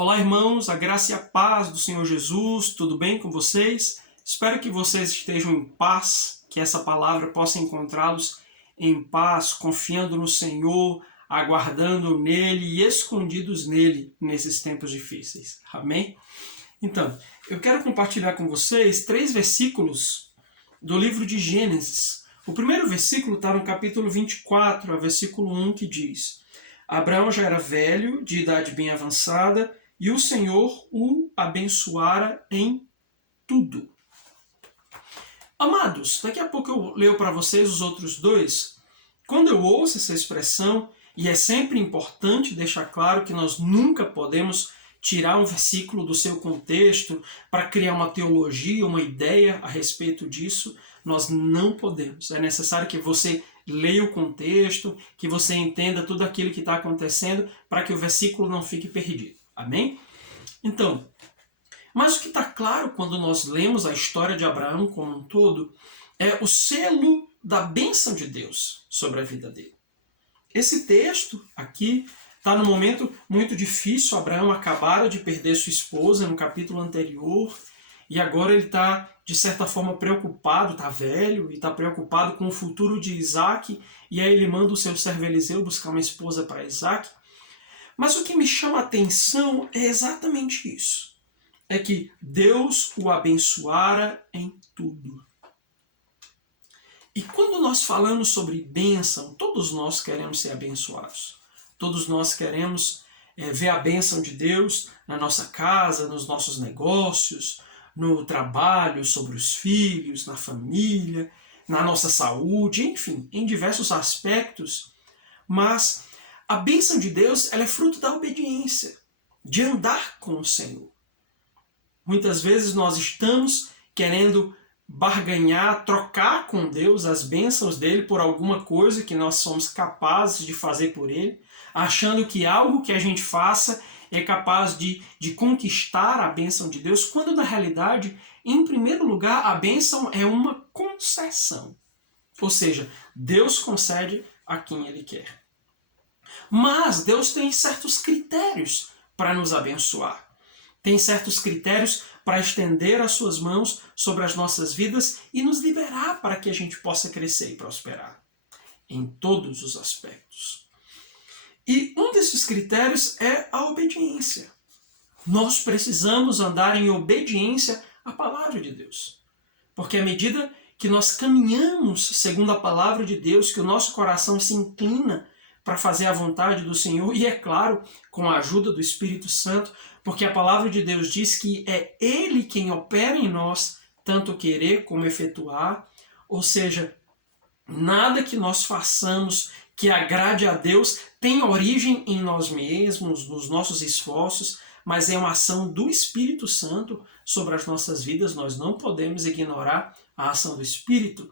Olá, irmãos, a graça e a paz do Senhor Jesus, tudo bem com vocês? Espero que vocês estejam em paz, que essa palavra possa encontrá-los em paz, confiando no Senhor, aguardando nele e escondidos nele nesses tempos difíceis. Amém? Então, eu quero compartilhar com vocês 3 versículos do livro de Gênesis. O primeiro versículo está no capítulo 24, versículo 1, que diz: Abraão já era velho, de idade bem avançada, e o Senhor o abençoara em tudo. Amados, daqui a pouco eu leio para vocês os outros dois. Quando eu ouço essa expressão, e é sempre importante deixar claro que nós nunca podemos tirar um versículo do seu contexto para criar uma teologia, uma ideia a respeito disso, nós não podemos. É necessário que você leia o contexto, que você entenda tudo aquilo que está acontecendo para que o versículo não fique perdido. Amém? Então, mas o que está claro quando nós lemos a história de Abraão como um todo é o selo da bênção de Deus sobre a vida dele. Esse texto aqui está num momento muito difícil. Abraão acabara de perder sua esposa no capítulo anterior e agora ele está, de certa forma, preocupado, está velho e está preocupado com o futuro de Isaac, e aí ele manda o seu servo Eliseu buscar uma esposa para Isaac. Mas o que me chama a atenção é exatamente isso. É que Deus o abençoara em tudo. E quando nós falamos sobre bênção, todos nós queremos ser abençoados. Todos nós queremos ver a bênção de Deus na nossa casa, nos nossos negócios, no trabalho, sobre os filhos, na família, na nossa saúde, enfim, em diversos aspectos. Mas a bênção de Deus, ela é fruto da obediência, de andar com o Senhor. Muitas vezes nós estamos querendo barganhar, trocar com Deus as bênçãos dele por alguma coisa que nós somos capazes de fazer por ele, achando que algo que a gente faça é capaz de conquistar a bênção de Deus, quando na realidade, em primeiro lugar, a bênção é uma concessão. Ou seja, Deus concede a quem ele quer. Mas Deus tem certos critérios para nos abençoar. Tem certos critérios para estender as suas mãos sobre as nossas vidas e nos liberar para que a gente possa crescer e prosperar. Em todos os aspectos. E um desses critérios é a obediência. Nós precisamos andar em obediência à palavra de Deus. Porque à medida que nós caminhamos segundo a palavra de Deus, que o nosso coração se inclina para fazer a vontade do Senhor, e é claro, com a ajuda do Espírito Santo, porque a palavra de Deus diz que é Ele quem opera em nós, tanto querer como efetuar, ou seja, nada que nós façamos que agrade a Deus tem origem em nós mesmos, nos nossos esforços, mas é uma ação do Espírito Santo sobre as nossas vidas. Nós não podemos ignorar a ação do Espírito.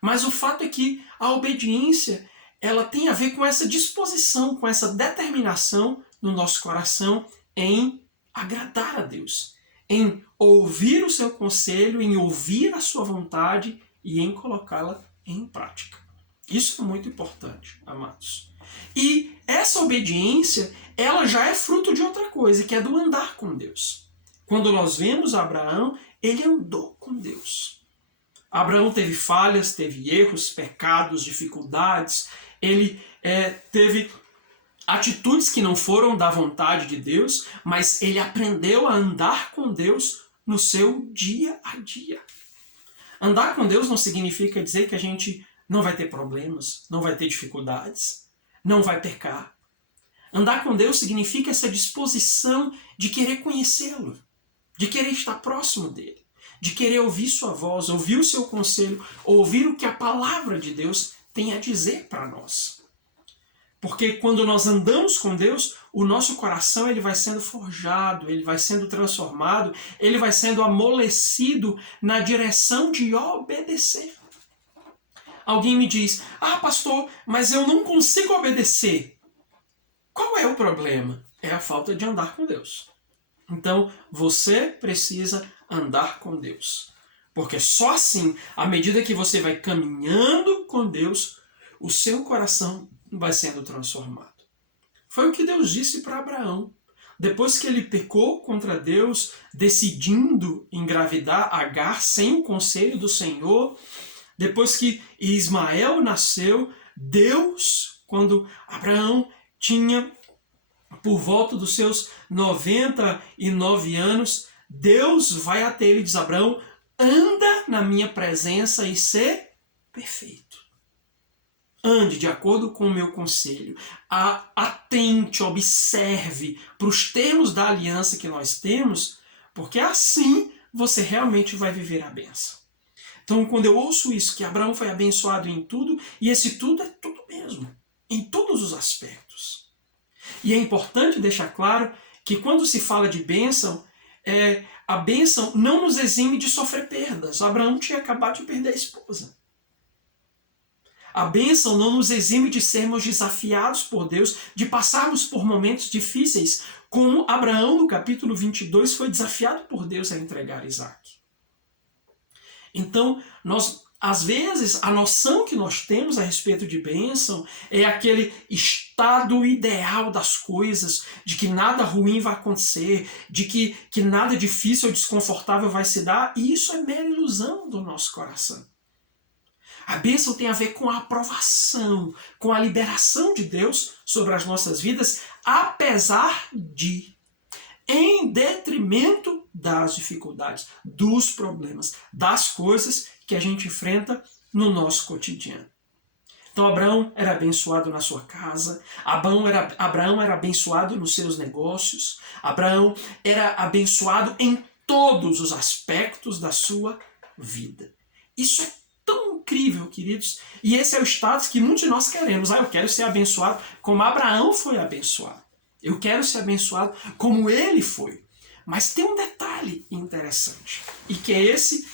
Mas o fato é que a obediência, ela tem a ver com essa disposição, com essa determinação no nosso coração em agradar a Deus, em ouvir o seu conselho, em ouvir a sua vontade e em colocá-la em prática. Isso é muito importante, amados. E essa obediência, ela já é fruto de outra coisa, que é do andar com Deus. Quando nós vemos Abraão, ele andou com Deus. Abraão teve falhas, teve erros, pecados, dificuldades. Ele teve atitudes que não foram da vontade de Deus, mas ele aprendeu a andar com Deus no seu dia a dia. Andar com Deus não significa dizer que a gente não vai ter problemas, não vai ter dificuldades, não vai pecar. Andar com Deus significa essa disposição de querer conhecê-lo, de querer estar próximo dele, de querer ouvir sua voz, ouvir o seu conselho, ouvir o que a palavra de Deus tem a dizer para nós. Porque quando nós andamos com Deus, o nosso coração ele vai sendo forjado, ele vai sendo transformado, ele vai sendo amolecido na direção de obedecer. Alguém me diz, pastor, mas eu não consigo obedecer. Qual é o problema? É a falta de andar com Deus. Então, você precisa andar com Deus. Porque só assim, à medida que você vai caminhando com Deus, o seu coração vai sendo transformado. Foi o que Deus disse para Abraão. depois que ele pecou contra Deus, decidindo engravidar Agar sem o conselho do Senhor, depois que Ismael nasceu, Deus, quando Abraão tinha por volta dos seus 99 anos, Deus vai até ele e diz: Abraão, anda na minha presença e ser perfeito. Ande de acordo com o meu conselho. Atente, observe para os termos da aliança que nós temos, porque assim você realmente vai viver a bênção. Então, quando eu ouço isso, que Abraão foi abençoado em tudo, e esse tudo é tudo mesmo, em todos os aspectos. E é importante deixar claro que quando se fala de bênção, a bênção não nos exime de sofrer perdas. Abraão tinha acabado de perder a esposa. A bênção não nos exime de sermos desafiados por Deus, de passarmos por momentos difíceis, como Abraão, no capítulo 22, foi desafiado por Deus a entregar Isaac. Então, às vezes, a noção que nós temos a respeito de bênção é aquele estado ideal das coisas, de que nada ruim vai acontecer, de que nada difícil ou desconfortável vai se dar, e isso é mera ilusão do nosso coração. A bênção tem a ver com a aprovação, com a liberação de Deus sobre as nossas vidas, apesar de, em detrimento das dificuldades, dos problemas, das coisas que a gente enfrenta no nosso cotidiano. Então Abraão era abençoado na sua casa, Abraão era abençoado nos seus negócios, Abraão era abençoado em todos os aspectos da sua vida. Isso é tão incrível, queridos, e esse é o status que muitos de nós queremos. Eu quero ser abençoado como Abraão foi abençoado. Eu quero ser abençoado como ele foi. Mas tem um detalhe interessante, e que é esse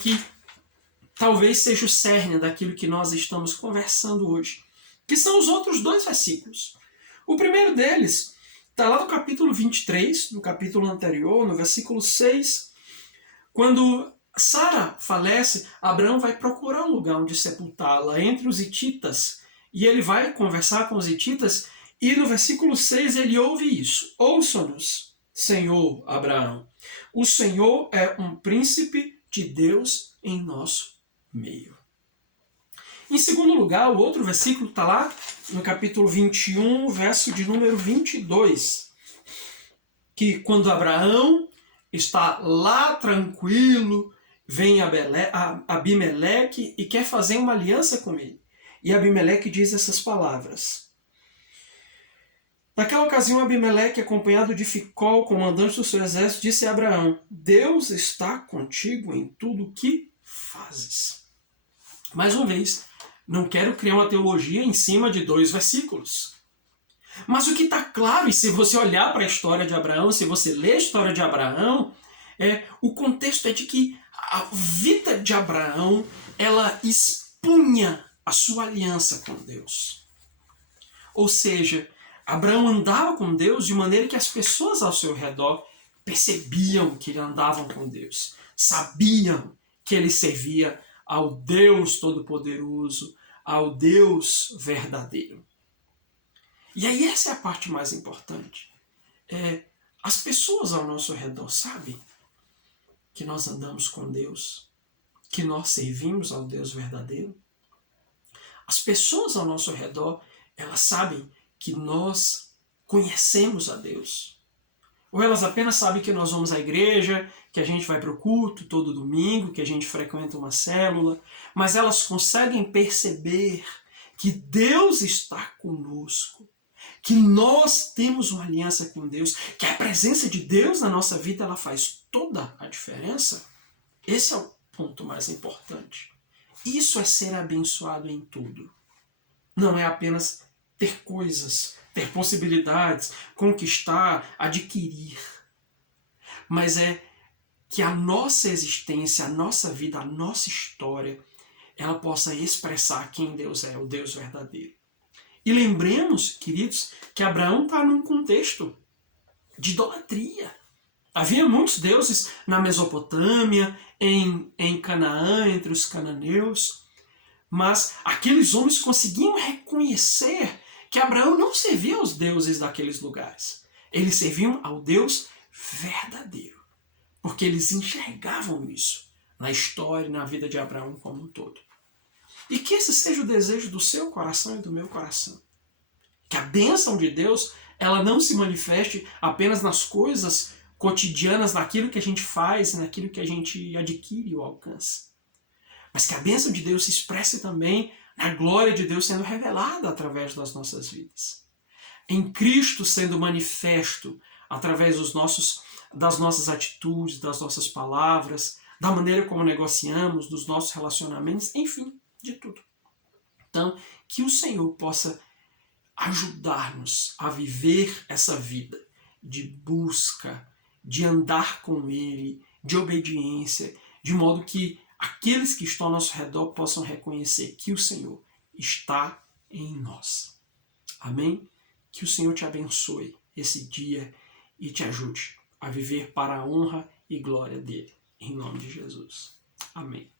que talvez seja o cerne daquilo que nós estamos conversando hoje, que são os outros dois versículos. O primeiro deles está lá no capítulo 23, no capítulo anterior, no versículo 6, quando Sara falece, Abraão vai procurar um lugar onde sepultá-la entre os hititas, e ele vai conversar com os hititas, e no versículo 6 ele ouve isso: ouça-nos, Senhor Abraão, o Senhor é um príncipe de Deus em nosso meio. Em segundo lugar, o outro versículo está lá no capítulo 21, verso de número 22, que quando Abraão está lá tranquilo, vem Abimeleque e quer fazer uma aliança com ele. E Abimeleque diz essas palavras: naquela ocasião, Abimeleque, acompanhado de Ficol, comandante do seu exército, disse a Abraão: Deus está contigo em tudo o que fazes. Mais uma vez, não quero criar uma teologia em cima de dois versículos. Mas o que está claro, e se você olhar para a história de Abraão, se você ler a história de Abraão, o contexto é de que a vida de Abraão, ela expunha a sua aliança com Deus. Ou seja, Abraão andava com Deus de maneira que as pessoas ao seu redor percebiam que ele andava com Deus, sabiam que ele servia ao Deus Todo-Poderoso, ao Deus verdadeiro. E aí essa é a parte mais importante. As pessoas ao nosso redor sabem que nós andamos com Deus, que nós servimos ao Deus verdadeiro. As pessoas ao nosso redor, elas sabem que nós conhecemos a Deus. Ou elas apenas sabem que nós vamos à igreja, que a gente vai para o culto todo domingo, que a gente frequenta uma célula, mas elas conseguem perceber que Deus está conosco, que nós temos uma aliança com Deus, que a presença de Deus na nossa vida ela faz toda a diferença. Esse é o ponto mais importante. Isso é ser abençoado em tudo. Não é apenas ter coisas, ter possibilidades, conquistar, adquirir. Mas é que a nossa existência, a nossa vida, a nossa história, ela possa expressar quem Deus é, o Deus verdadeiro. E lembremos, queridos, que Abraão está num contexto de idolatria. Havia muitos deuses na Mesopotâmia, em Canaã, entre os cananeus, mas aqueles homens conseguiam reconhecer que Abraão não servia aos deuses daqueles lugares. Eles serviam ao Deus verdadeiro, porque eles enxergavam isso na história e na vida de Abraão como um todo. E que esse seja o desejo do seu coração e do meu coração. Que a bênção de Deus, ela não se manifeste apenas nas coisas cotidianas, naquilo que a gente faz, naquilo que a gente adquire ou alcança. Mas que a bênção de Deus se expresse também na glória de Deus sendo revelada através das nossas vidas. Em Cristo sendo manifesto através das nossas atitudes, das nossas palavras, da maneira como negociamos, dos nossos relacionamentos, enfim, de tudo. Então, que o Senhor possa ajudar-nos a viver essa vida de busca, de andar com Ele, de obediência, de modo que aqueles que estão ao nosso redor possam reconhecer que o Senhor está em nós. Amém? Que o Senhor te abençoe esse dia e te ajude a viver para a honra e glória dele. Em nome de Jesus. Amém.